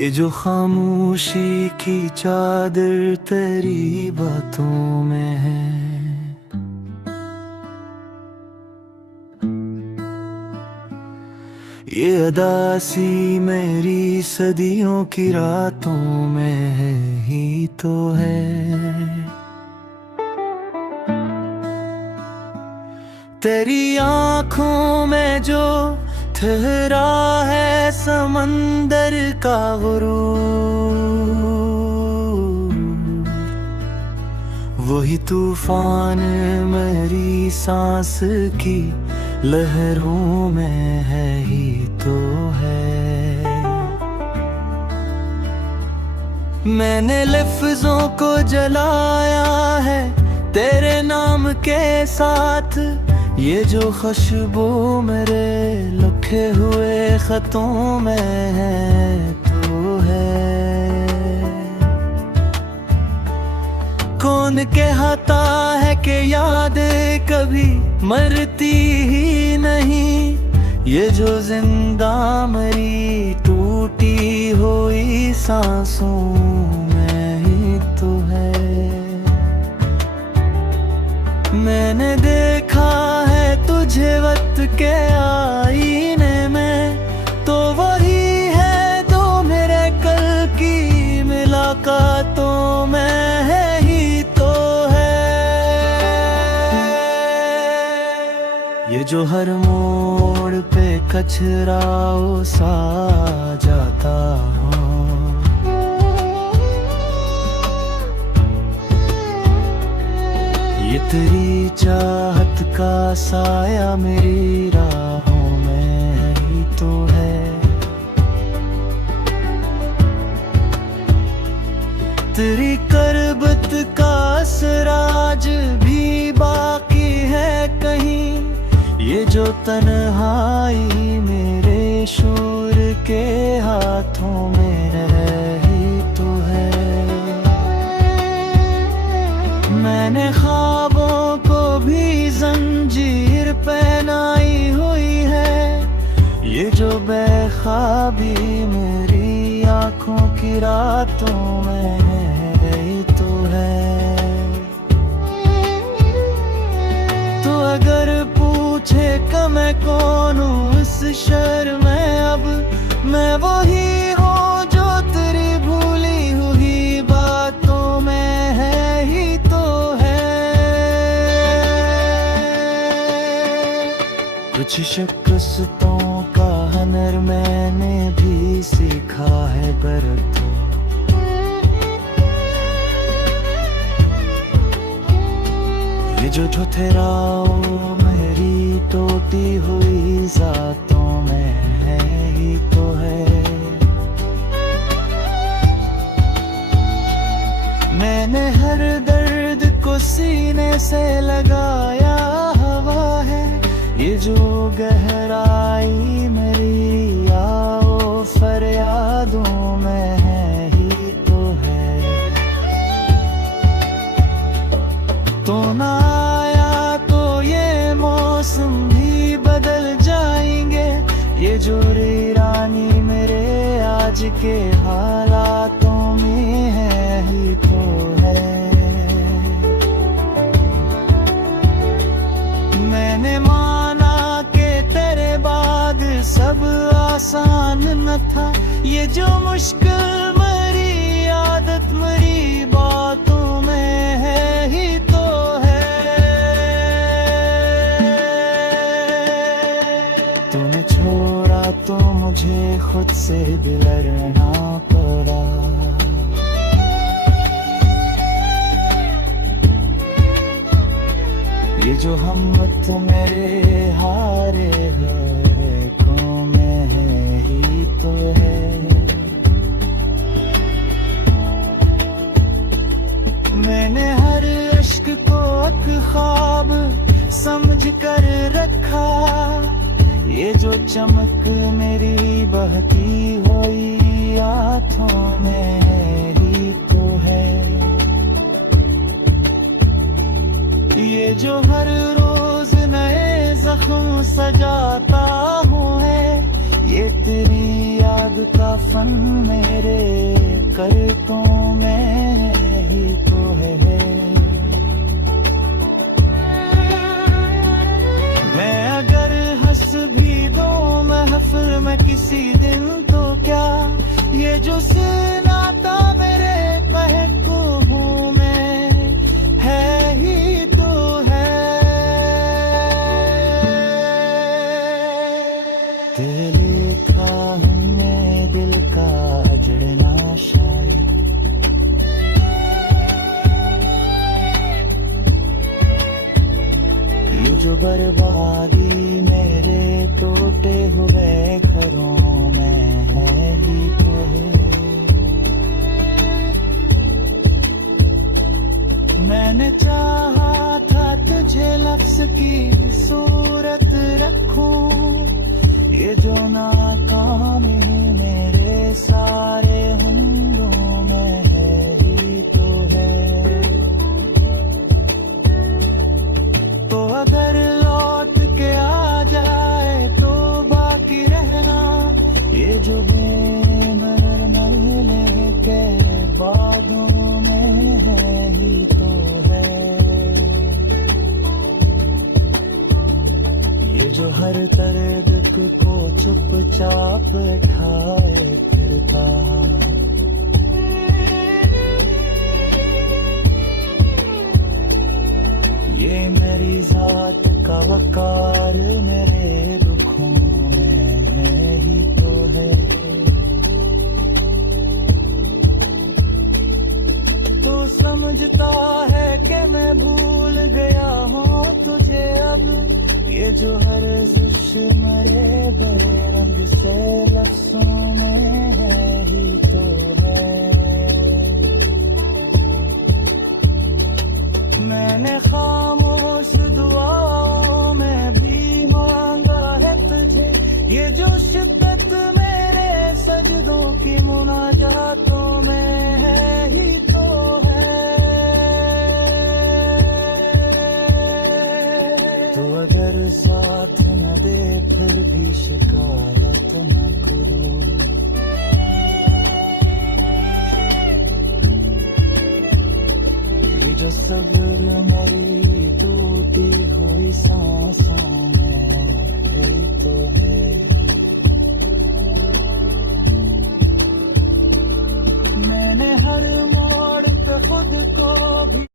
ये जो खामोशी की चादर तेरी बातों में है, ये अदासी मेरी सदियों की रातों में है ही तो है। तेरी आँखों में जो ठहरा है समंदर का गुरूर, वही तूफान मेरी सांस की लहरों में है ही तो है। मैंने लफ्जों को जलाया है तेरे नाम के साथ, ये जो खुशबू मेरे लिखे हुए खतों में है तो है। कौन कहता है कि याद कभी मरती ही नहीं, ये जो जिंदा मरी टूटी हुई सांसों में ही तो है। मैंने देखा है तुझे वक्त के आईने में, तो वही है तो मेरे कल की मुलाकातों में है ही तो है। ये जो हर मोड़ पे कचराओ सा जाता हूँ, ये तेरी चाहत का साया मेरी राहों में ही तो है। तेरी करबत का असराज भी बाकी है कहीं, ये जो तन्हाई मेरे शूर के हाथों में रही तो है। मैंने ख्वाबों को भी जंजीर पहनाई हुई है, ये जो बेख्वाबी मेरी आँखों की रातों में है तो है। तो अगर पूछे कि मैं कौन हूँ इस शहर में, अब मैं वही हूँ जो तेरी भूली हुई बातों में है ही तो है। कुछ शिकस्तों का हुनर मैंने भी सीखा है बरत, ये जो ठुठराओ मेरी टूटी हुई ज़ातों में है ही तो है। मैंने हर दर्द को सीने से लगाया हवा है, ये जो गहराई मेरी आओ फरियादों में है ही तो है। तो ना आया तो ये मौसम भी बदल जाएंगे, ये जो वीरानी मेरे आज के हालातों में है ही तो है। मैंने माना कि तेरे बाद सब आसान न था, ये जो मुश्किल मरी आदत मरी बातों में है ही तो है। तूने छोड़ा तो मुझे खुद से भी लड़ना पड़ा, ये जो हिम्मत मेरे हारे हुए को में है ही तो है। मैंने हर इश्क को एक ख्वाब समझ कर रखा, ये जो चमक मेरी बहती हुई आँखों में ही तो है। ये जो हर रोज नए जख्म सजाता हूँ है, ये तेरी याद का फन मेरे करतों में ही तो है। मैं अगर हंस भी दूं महफिल में किसी दिन तो क्या, ये जो सुनाता मेरे महबूब में है ही तो है। तेरे था हमें दिल का जड़ना शायद, ये जो बर्बादी मेरे टूटे हुए घरों में है ही तो है। मैंने चाहा था तुझे लफ्ज की सूरत रखूं, ये जो नाकामी मेरे सारे हुनरों में है ही तो है। तो अगर लौट के आ जाए तो बाकी रहना, ये जो बेनर के बादों में है ही तो है। ये जो हर दर्द को चुपचाप ठाए फिरता, ये मेरी जात का वकार मेरे दुखों में है ही तो है। तू समझता है कि मैं भूल गया हूँ तुझे अब, ये जो हर जिश मरे बेरंग से लफ्जों में है ही तो है। मैंने खामोश दुआओं में भी मांगा है तुझे, ये जो शिद्दत मेरे सजदों की मुनाजातों में है ही तो है। तो अगर साथ न दे फिर भी शिकायत न करो, ये जो सब्र मेरी टूटी हुई सांसों में है तो है। मैंने हर मोड़ पे खुद को भी